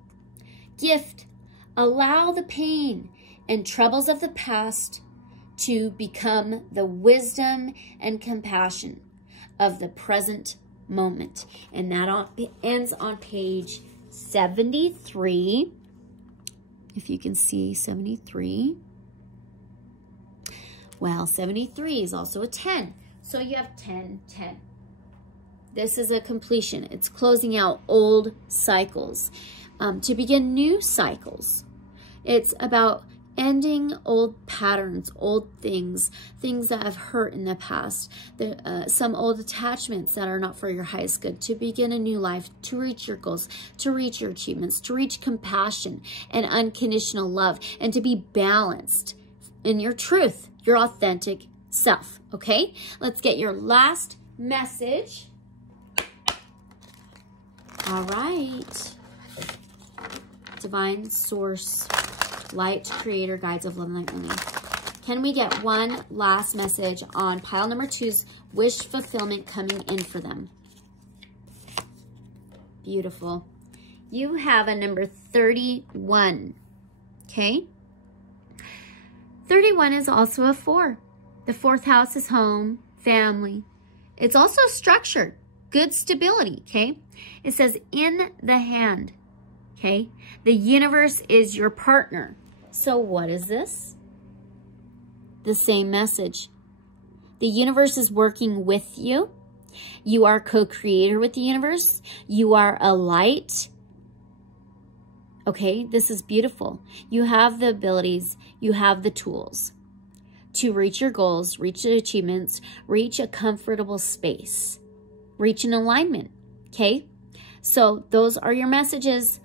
Gift. Allow the pain and troubles of the past to become the wisdom and compassion of the present moment. And that ends on page 73. If you can see 73. Well, 73 is also a 10. So you have 10, 10. This is a completion. It's closing out old cycles to begin new cycles. It's about ending old patterns, old things, things that have hurt in the past, some old attachments that are not for your highest good, to begin a new life, to reach your goals, to reach your achievements, to reach compassion and unconditional love, and to be balanced in your truth, your authentic self, okay? Let's get your last message. All right. Divine Source, Light, Creator, Guides of Love and Light only. Can we get one last message on pile number 2's wish fulfillment coming in for them? Beautiful. You have a number 31, okay? 31 is also a 4. The 4th house is home, family. It's also structure, good stability, okay? It says in the hand, okay? The universe is your partner. So what is this? The same message. The universe is working with you. You are co-creator with the universe. You are a light. Okay, this is beautiful. You have the abilities. You have the tools to reach your goals, reach your achievements, reach a comfortable space, reach an alignment, okay? So those are your messages.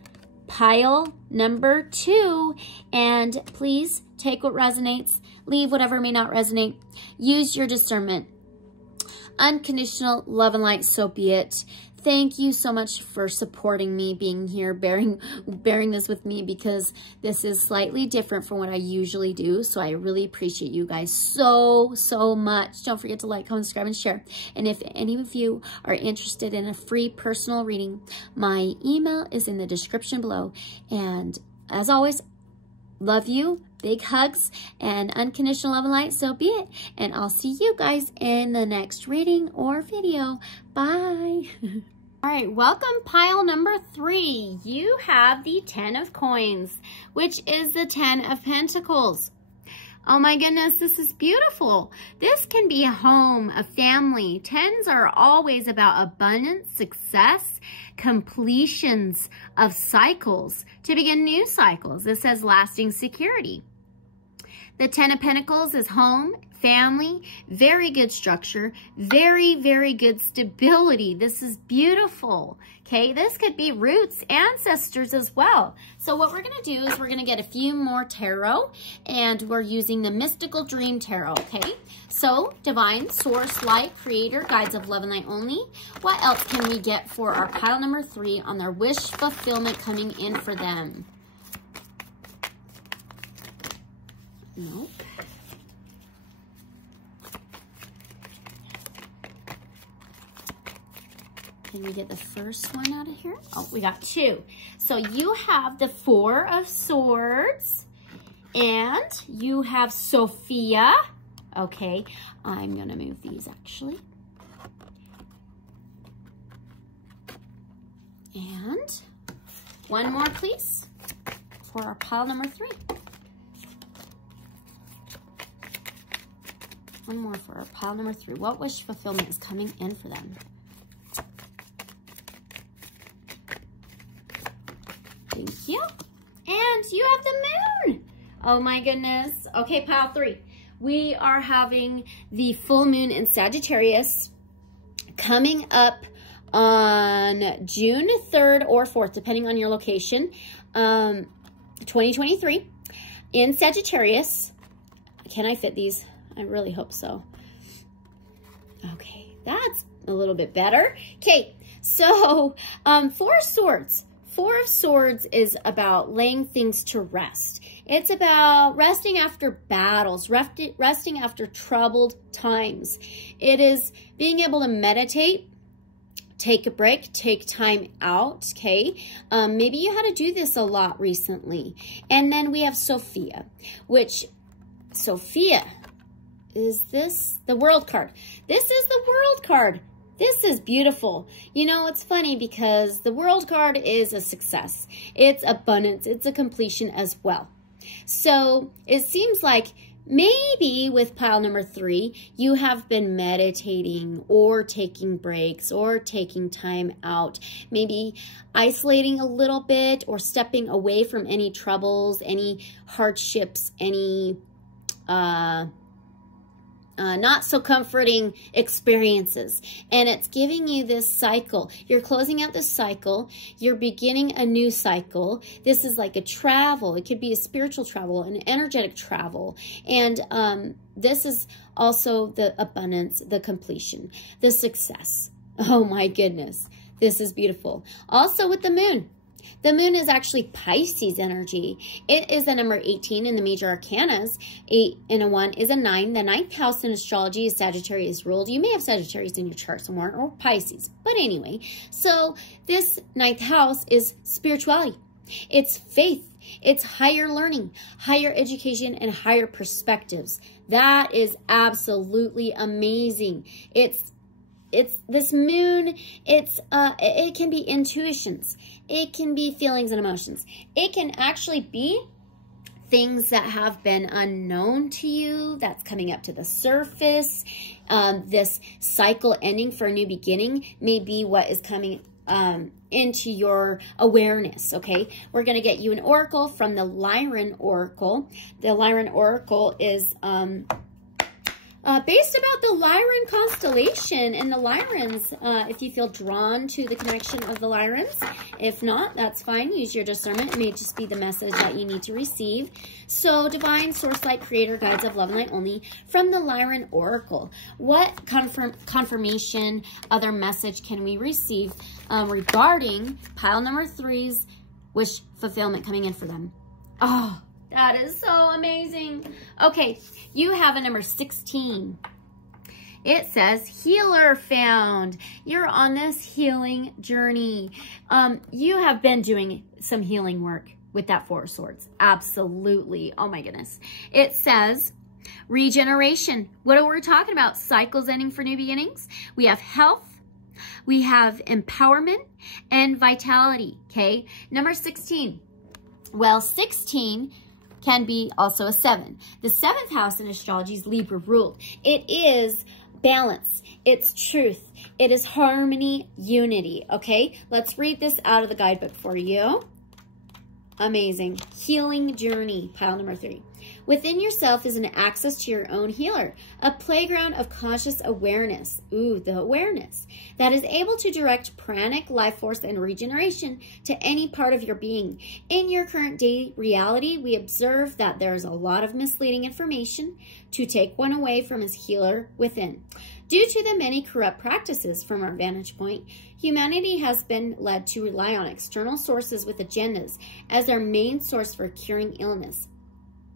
Pile number 2, and please take what resonates, leave whatever may not resonate. Use your discernment. Unconditional love and light, so be it. Thank you so much for supporting me, being here, bearing this with me, because this is slightly different from what I usually do. So I really appreciate you guys so much. Don't forget to like, comment, subscribe, and share. And if any of you are interested in a free personal reading, my email is in the description below. And as always, love you. Big hugs and unconditional love and light, so be it. And I'll see you guys in the next reading or video. Bye. All right, welcome pile number 3. You have the 10 of coins, which is the 10 of pentacles. Oh my goodness, this is beautiful. This can be a home, a family. 10s are always about abundance, success, completions of cycles, to begin new cycles. This says lasting security. The 10 of Pentacles is home, family, very good structure, very good stability. This is beautiful, okay? This could be roots, ancestors as well. So what we're going to do is we're going to get a few more tarot, and we're using the Mystical Dream Tarot, okay? So, Divine Source, Light, Creator, Guides of Love and Light only. What else can we get for our pile number 3 on their wish fulfillment coming in for them? Nope. Can we get the first one out of here? Oh, we got 2. So you have the 4 of Swords, and you have Sophia. Okay, I'm going to move these actually. And one more, please, for our pile number 3. One more for our pile number 3. What wish fulfillment is coming in for them? Thank you. And you have the moon. Oh my goodness. Okay, pile 3. We are having the full moon in Sagittarius coming up on June 3rd or 4th, depending on your location, 2023 in Sagittarius. Can I fit these? I really hope so. Okay, that's a little bit better. Okay, so 4 of Swords. 4 of Swords is about laying things to rest. It's about resting after battles, resting after troubled times. It is being able to meditate, take a break, take time out, okay? Maybe you had to do this a lot recently. And then we have Sophia, which Sophia, is this the World card? This is the World card. This is beautiful. You know, it's funny because the World card is a success. It's abundance. It's a completion as well. So it seems like maybe with pile number 3, you have been meditating or taking breaks or taking time out, maybe isolating a little bit or stepping away from any troubles, any hardships, any not so comforting experiences. And it's giving you this cycle. You're closing out this cycle. You're beginning a new cycle. This is like a travel. It could be a spiritual travel, an energetic travel. And this is also the abundance, the completion, the success. Oh my goodness. This is beautiful. Also with the moon. The moon is actually Pisces energy. It is the number 18 in the major arcanas. 8 and a 1 is a 9. The 9th house in astrology is Sagittarius ruled. You may have Sagittarius in your chart somewhere, or Pisces. But anyway, so this 9th house is spirituality. It's faith. It's higher learning, higher education, and higher perspectives. That is absolutely amazing. It's this moon, it can be intuitions. It can be feelings and emotions. It can actually be things that have been unknown to you, that's coming up to the surface. This cycle ending for a new beginning may be what is coming into your awareness, okay? We're going to get you an oracle from the Lyran Oracle. The Lyran Oracle is based about the Lyran constellation and the Lyrans, if you feel drawn to the connection of the Lyrans. If not, that's fine. Use your discernment. It may just be the message that you need to receive. So, divine source light creator guides of love and light only from the Lyran Oracle. What confirmation, other message can we receive regarding pile number 3's wish fulfillment coming in for them? Oh, that is so amazing. Okay, you have a number 16. It says, healer found. You're on this healing journey. You have been doing some healing work with that 4 of Swords. Absolutely. Oh my goodness. It says, regeneration. What are we talking about? Cycles ending for new beginnings. We have health. We have empowerment and vitality. Okay, number 16. Well, 16 can be also a 7. The 7th house in astrology is Libra ruled. It is balance. It's truth. It is harmony, unity. Okay, let's read this out of the guidebook for you. Amazing. Healing journey, pile number 3. Within yourself is an access to your own healer, a playground of conscious awareness. Ooh, the awareness that is able to direct pranic life force and regeneration to any part of your being. In your current day reality, we observe that there is a lot of misleading information to take one away from his healer within. Due to the many corrupt practices from our vantage point, humanity has been led to rely on external sources with agendas as their main source for curing illness.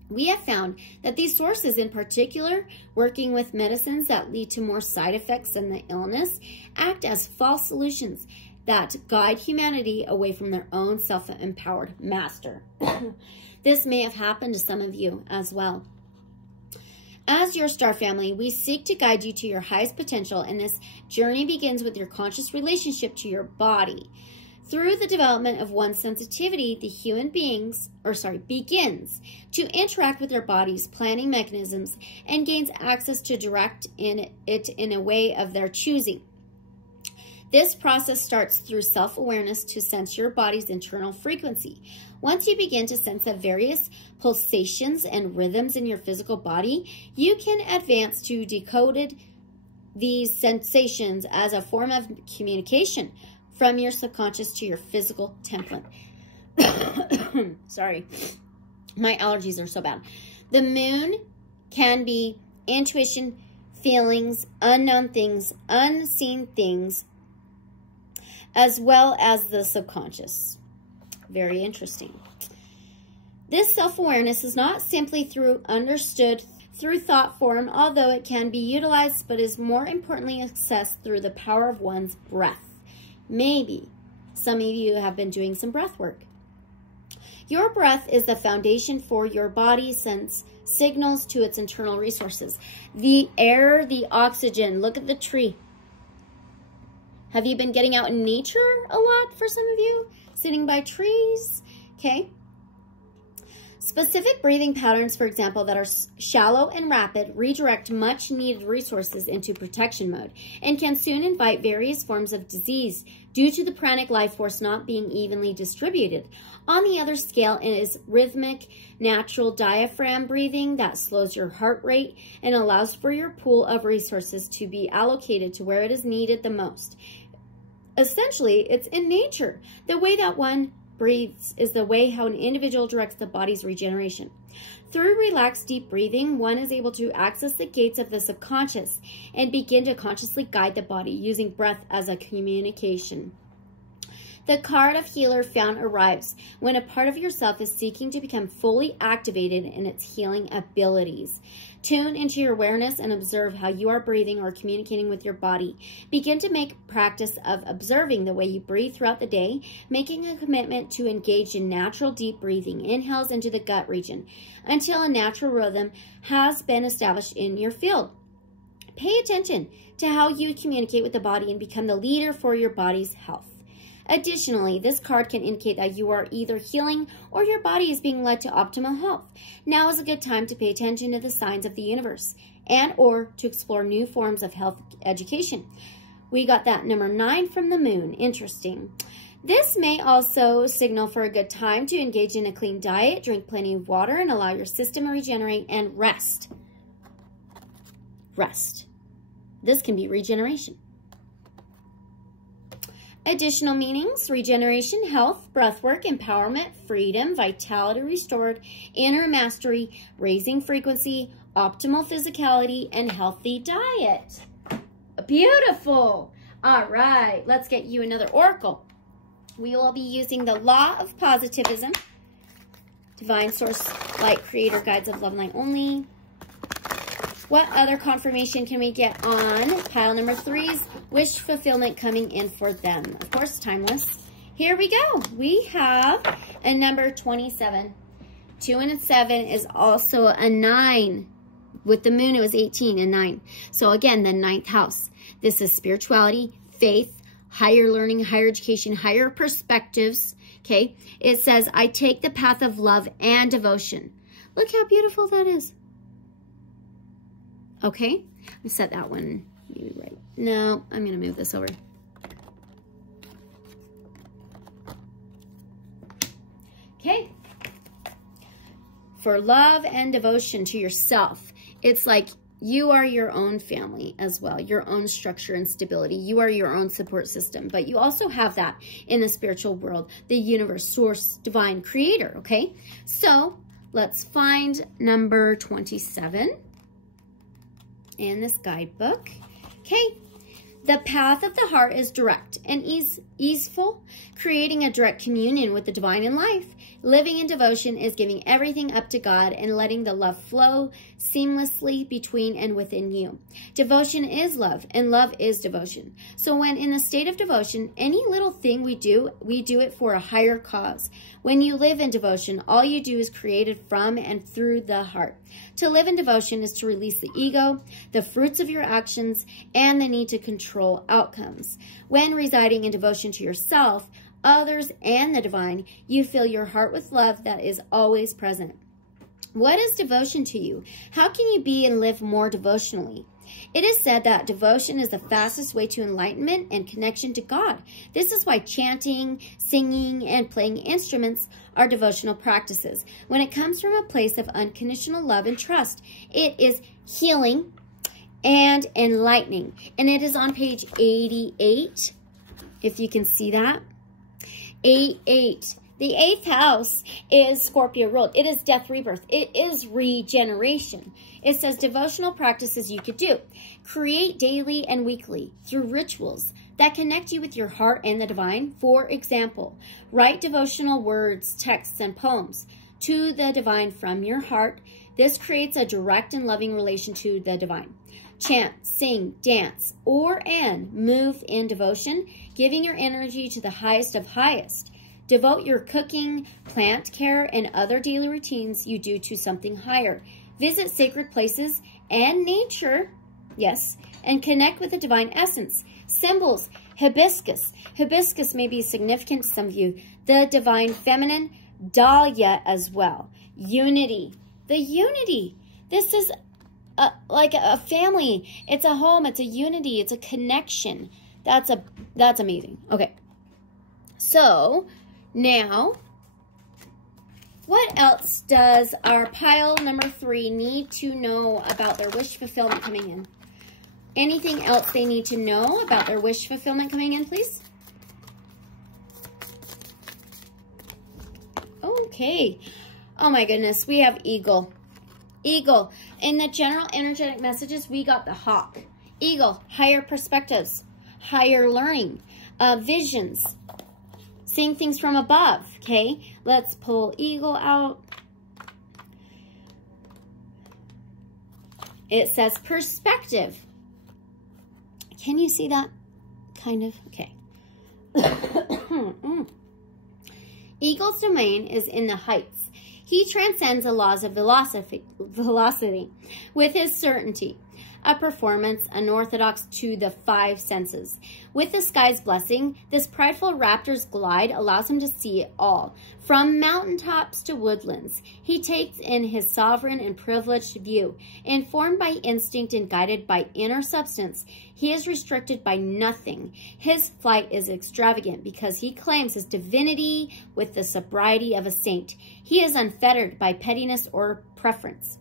We have found that these sources in particular, working with medicines that lead to more side effects than the illness, act as false solutions that guide humanity away from their own self-empowered master. This may have happened to some of you as well. As your star family, we seek to guide you to your highest potential, and this journey begins with your conscious relationship to your body. Through the development of one's sensitivity, the human begins to interact with their body's planning mechanisms and gains access to direct it in a way of their choosing. This process starts through self-awareness to sense your body's internal frequency. Once you begin to sense the various pulsations and rhythms in your physical body, you can advance to decode these sensations as a form of communication from your subconscious to your physical template. Sorry, my allergies are so bad. The moon can be intuition, feelings, unknown things, unseen things, as well as the subconscious. Very interesting. This self-awareness is not simply understood through thought form, although it can be utilized, but is more importantly accessed through the power of one's breath. Maybe some of you have been doing some breath work. Your breath is the foundation for your body, sends signals to its internal resources. The air, the oxygen, look at the tree. Have you been getting out in nature a lot for some of you? Sitting by trees, okay? Specific breathing patterns, for example, that are shallow and rapid, redirect much needed resources into protection mode and can soon invite various forms of disease due to the pranic life force not being evenly distributed. On the other scale is rhythmic, natural diaphragm breathing that slows your heart rate and allows for your pool of resources to be allocated to where it is needed the most. Essentially, it's in nature. The way that one breathes is the way how an individual directs the body's regeneration. Through relaxed deep breathing, one is able to access the gates of the subconscious and begin to consciously guide the body using breath as a communication. The card of healer found arrives when a part of yourself is seeking to become fully activated in its healing abilities. Tune into your awareness and observe how you are breathing or communicating with your body. Begin to make practice of observing the way you breathe throughout the day, making a commitment to engage in natural deep breathing, inhales into the gut region, until a natural rhythm has been established in your field. Pay attention to how you communicate with the body and become the leader for your body's health. Additionally, this card can indicate that you are either healing or your body is being led to optimal health. Now is a good time to pay attention to the signs of the universe and or to explore new forms of health education. We got that number 9 from the moon. Interesting. This may also signal for a good time to engage in a clean diet, drink plenty of water, and allow your system to regenerate and rest. Rest. This can be regeneration. Additional meanings: regeneration, health, breathwork, empowerment, freedom, vitality restored, inner mastery, raising frequency, optimal physicality, and healthy diet. Beautiful. All right, let's get you another oracle. We will be using the law of positivism, divine source, light, creator, guides of love, light only. What other confirmation can we get on pile number 3's wish fulfillment coming in for them? Of course, timeless. Here we go. We have a number 27. 2 and a 7 is also a 9. With the moon, it was 18 and 9. So again, the 9th house. This is spirituality, faith, higher learning, higher education, higher perspectives. Okay. It says, I take the path of love and devotion. Look how beautiful that is. Okay, I'll set that one maybe right. No, I'm going to move this over. Okay. For love and devotion to yourself, it's like you are your own family as well, your own structure and stability. You are your own support system, but you also have that in the spiritual world, the universe, source, divine, creator, okay? So let's find number 27. In this guidebook. Okay, the path of the heart is direct and easeful, creating a direct communion with the divine in life. Living in devotion is giving everything up to God and letting the love flow seamlessly between and within you. Devotion is love, and love is devotion. So when in the state of devotion, any little thing we do it for a higher cause. When you live in devotion, all you do is created from and through the heart. To live in devotion is to release the ego, the fruits of your actions, and the need to control outcomes. When residing in devotion to yourself, others, and the divine, you fill your heart with love that is always present. What is devotion to you? How can you be and live more devotionally? It is said that devotion is the fastest way to enlightenment and connection to God. This is why chanting, singing, and playing instruments are devotional practices. When it comes from a place of unconditional love and trust, it is healing and enlightening. And it is on page 88, if you can see that. 8. The 8th house is Scorpio ruled. It is death, rebirth. It is regeneration. It says devotional practices you could do. Create daily and weekly through rituals that connect you with your heart and the divine. For example, write devotional words, texts, and poems to the divine from your heart. This creates a direct and loving relation to the divine. Chant, sing, dance, and move in devotion, giving your energy to the highest of highest. Devote your cooking, plant care, and other daily routines you do to something higher. Visit sacred places and nature, yes, and connect with the divine essence. Symbols, hibiscus. Hibiscus may be significant to some of you. The divine feminine, Dahlia as well. Unity. The unity. This is like a family. It's a home. It's a unity. It's a connection. That's amazing. Okay. So now, what else does our pile number 3 need to know about their wish fulfillment coming in? Anything else they need to know about their wish fulfillment coming in, please? Okay. Oh my goodness, we have eagle. Eagle. In the general energetic messages, we got the hawk. Eagle, higher perspectives, higher learning, visions, seeing things from above, okay? Let's pull eagle out. It says perspective. Can you see that? Kind of, okay. Eagle's domain is in the heights. He transcends the laws of velocity with his certainty, a performance unorthodox to the 5 senses. With the sky's blessing, this prideful raptor's glide allows him to see it all, from mountaintops to woodlands. He takes in his sovereign and privileged view. Informed by instinct and guided by inner substance, he is restricted by nothing. His flight is extravagant because he claims his divinity with the sobriety of a saint. He is unfettered by pettiness or preference.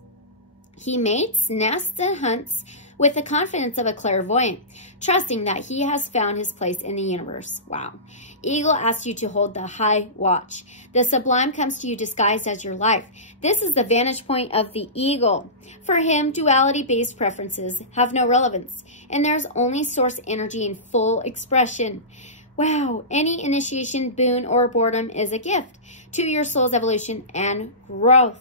He mates, nests, and hunts with the confidence of a clairvoyant, trusting that he has found his place in the universe. Wow. Eagle asks you to hold the high watch. The sublime comes to you disguised as your life. This is the vantage point of the eagle. For him, duality-based preferences have no relevance, and there's only source energy in full expression. Wow. Any initiation, boon, or boredom is a gift to your soul's evolution and growth.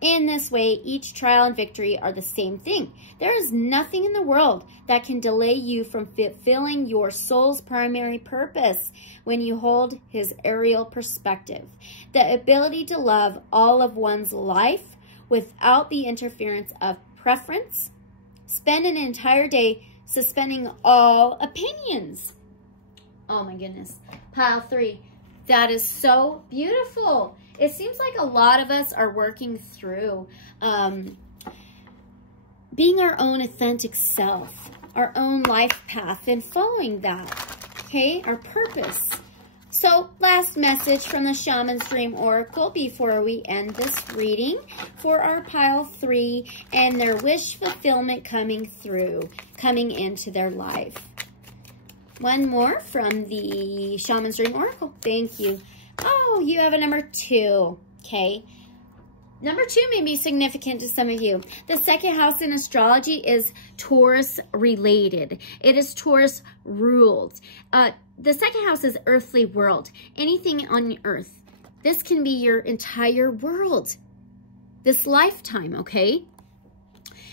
In this way, each trial and victory are the same thing. There is nothing in the world that can delay you from fulfilling your soul's primary purpose when you hold his aerial perspective. The ability to love all of one's life without the interference of preference. Spend an entire day suspending all opinions. Oh my goodness. Pile 3. That is so beautiful. It seems like a lot of us are working through being our own authentic self, our own life path, and following that, okay, our purpose. So, last message from the Shaman's Dream Oracle before we end this reading for our pile 3 and their wish fulfillment coming into their life. One more from the Shaman's Dream Oracle. Thank you. Oh, you have a number 2, okay? Number 2 may be significant to some of you. The second house in astrology is Taurus related. It is Taurus ruled. The second house is earthly world. Anything on earth. This can be your entire world. This lifetime, okay?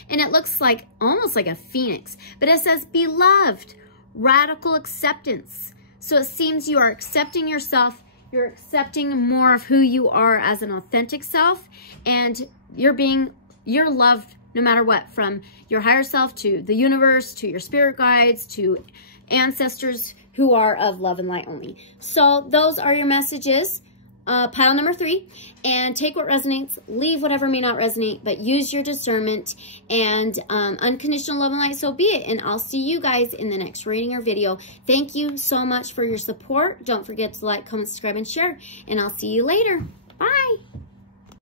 And it looks like almost like a phoenix. But it says beloved, radical acceptance. So it seems you are accepting yourself. You're accepting more of who you are as an authentic self, and you're loved no matter what, from your higher self to the universe, to your spirit guides, to ancestors who are of love and light only. So those are your messages. Pile number 3, and take what resonates, leave whatever may not resonate, but use your discernment and unconditional love and light, so be it. And I'll see you guys in the next reading or video. Thank you so much for your support. Don't forget to like, comment, subscribe, and share, and I'll see you later. Bye.